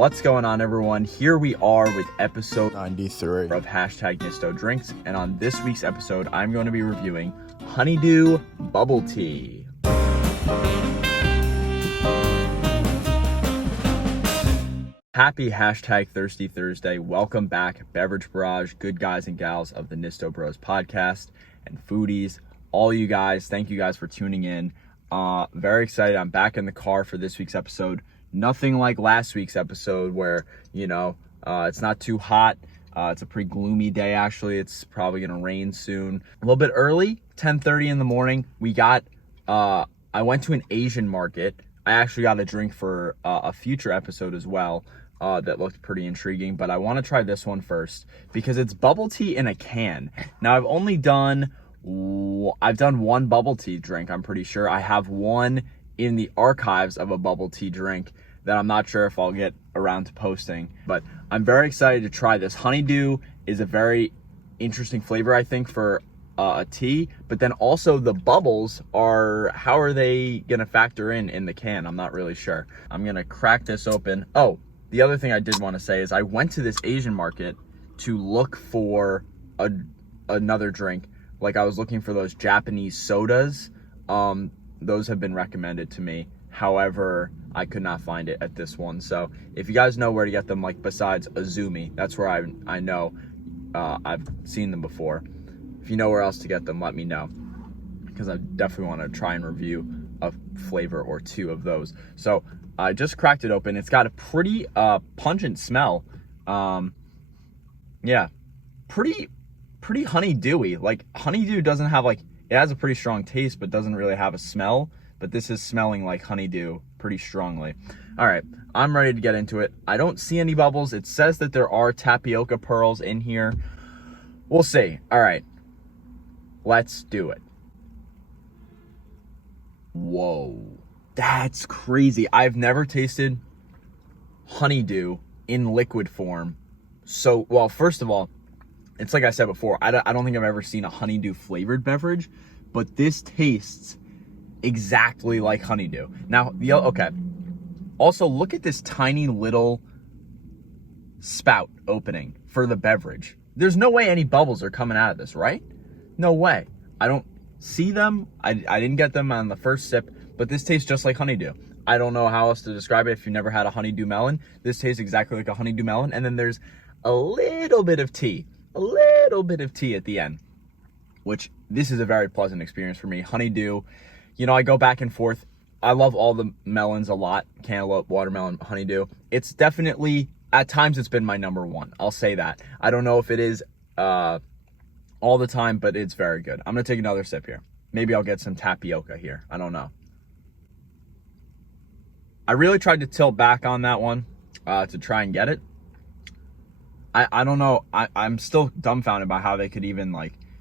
What's going on, everyone? Here we are with episode 93 of #Nisto Drinks, and on this week's episode, I'm going to be reviewing Honeydew Bubble Tea. Happy #Thirsty Thursday. Welcome back, Beverage Barrage, good guys and gals of the Nisto Bros podcast, and foodies, all you guys, thank you guys for tuning in. Very excited. I'm back in the car for this week's episode. Nothing like last week's episode where, it's not too hot. It's a pretty gloomy day, actually. It's probably going to rain soon. A little bit early, 10:30 in the morning. I went to an Asian market. I actually got a drink for a future episode as well that looked pretty intriguing. But I want to try this one first because it's bubble tea in a can. Now, I've done one bubble tea drink, I'm pretty sure. I have one in the archives of a bubble tea drink that I'm not sure if I'll get around to posting, but I'm very excited to try this. Honeydew is a very interesting flavor, I think, for a tea, but then also the bubbles how are they gonna factor in the can? I'm not really sure. I'm gonna crack this open. Oh, the other thing I did want to say is I went to this Asian market to look for another drink. Like, I was looking for those Japanese sodas. Those have been recommended to me. However, I could not find it at this one. So if you guys know where to get them, like besides Azumi, that's where I know I've seen them before. If you know where else to get them, let me know, because I definitely want to try and review a flavor or two of those. So I just cracked it open. It's got a pretty pungent smell. Yeah, pretty honeydewy. Like, honeydew doesn't have it has a pretty strong taste, but doesn't really have a smell. But this is smelling like honeydew pretty strongly. All right, I'm ready to get into it. I don't see any bubbles. It says that there are tapioca pearls in here. We'll see. All right, let's do it. Whoa, that's crazy. I've never tasted honeydew in liquid form. So, well, first of all, it's like I said before, I don't think I've ever seen a honeydew flavored beverage, but this tastes exactly like honeydew. Now, okay. Also, look at this tiny little spout opening for the beverage. There's no way any bubbles are coming out of this, right? No way. I don't see them. I didn't get them on the first sip, but this tastes just like honeydew. I don't know how else to describe it. If you've never had a honeydew melon, this tastes exactly like a honeydew melon. And then there's a little bit of tea at the end, which this is a very pleasant experience for me. Honeydew, I go back and forth. I love all the melons a lot. Cantaloupe, watermelon, honeydew. It's definitely, at times, it's been my number one. I'll say that. I don't know if it is all the time, but it's very good. I'm going to take another sip here. Maybe I'll get some tapioca here. I don't know. I really tried to tilt back on that one to try and get it. I don't know. I'm still dumbfounded by how they could even,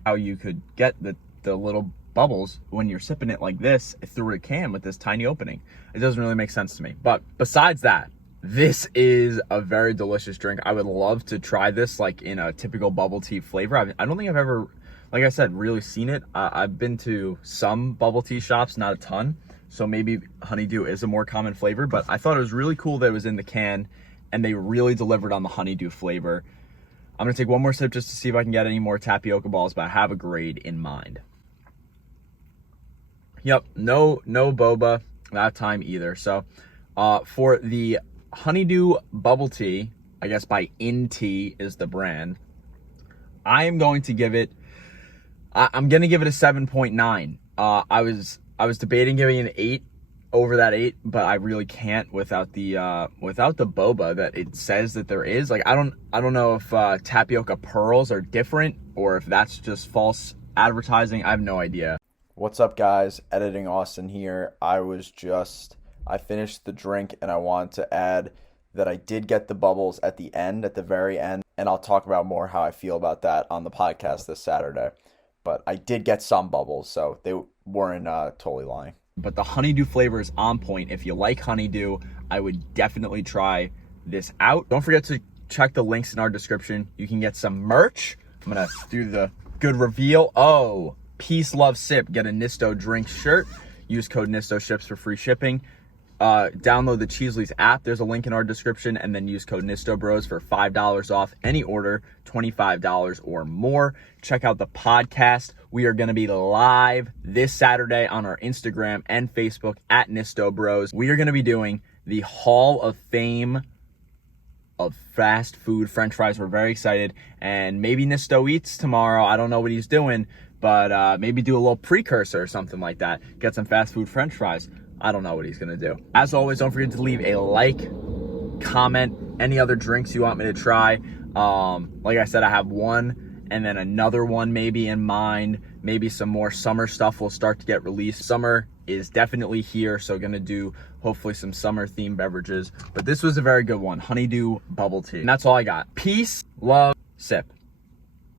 how you could get the little bubbles when you're sipping it like this through a can with this tiny opening. It doesn't really make sense to me. But besides that, this is a very delicious drink. I would love to try this in a typical bubble tea flavor. I don't think I've ever, like I said, really seen it. I've been to some bubble tea shops, not a ton. So maybe honeydew is a more common flavor, but I thought it was really cool that it was in the can and they really delivered on the honeydew flavor. I'm gonna take one more sip just to see if I can get any more tapioca balls, but I have a grade in mind. Yep, no boba that time either. So for the honeydew bubble tea, I guess by In-Tea is the brand, I'm going to give it a 7.9. I was debating giving it an 8 over that 8, but I really can't without the boba that it says that there is. I don't know if tapioca pearls are different or if that's just false advertising. I have no idea. What's up, guys? Editing Austin here. I finished the drink and I wanted to add that I did get the bubbles at the very end, and I'll talk about more how I feel about that on the podcast this Saturday. But I did get some bubbles, so they weren't totally lying. But the honeydew flavor is on point. If you like honeydew, I would definitely try this out. Don't forget to check the links in our description. You can get some merch. I'm gonna do the good reveal. Oh, Peace, Love, Sip. Get a Nisto Drink shirt. Use code NISTOSHIPS for free shipping. download the Cheesley's app. There's a link in our description, and then use code NISTOBROS for $5 off any order, $25 or more. Check out the podcast. We are going to be live this Saturday on our Instagram and Facebook at NISTOBROS. We are going to be doing the Hall of Fame of fast food French fries. We're very excited, and maybe Nisto eats tomorrow. I don't know what he's doing, but maybe do a little precursor or something like that. Get some fast food French fries. I don't know what he's gonna do. As always, don't forget to leave a like, comment, any other drinks you want me to try. Like I said, I have one and then another one maybe in mind. Maybe some more summer stuff will start to get released. Summer is definitely here, so gonna do hopefully some summer themed beverages. But this was a very good one, Honeydew bubble tea. And that's all I got. Peace, love, sip.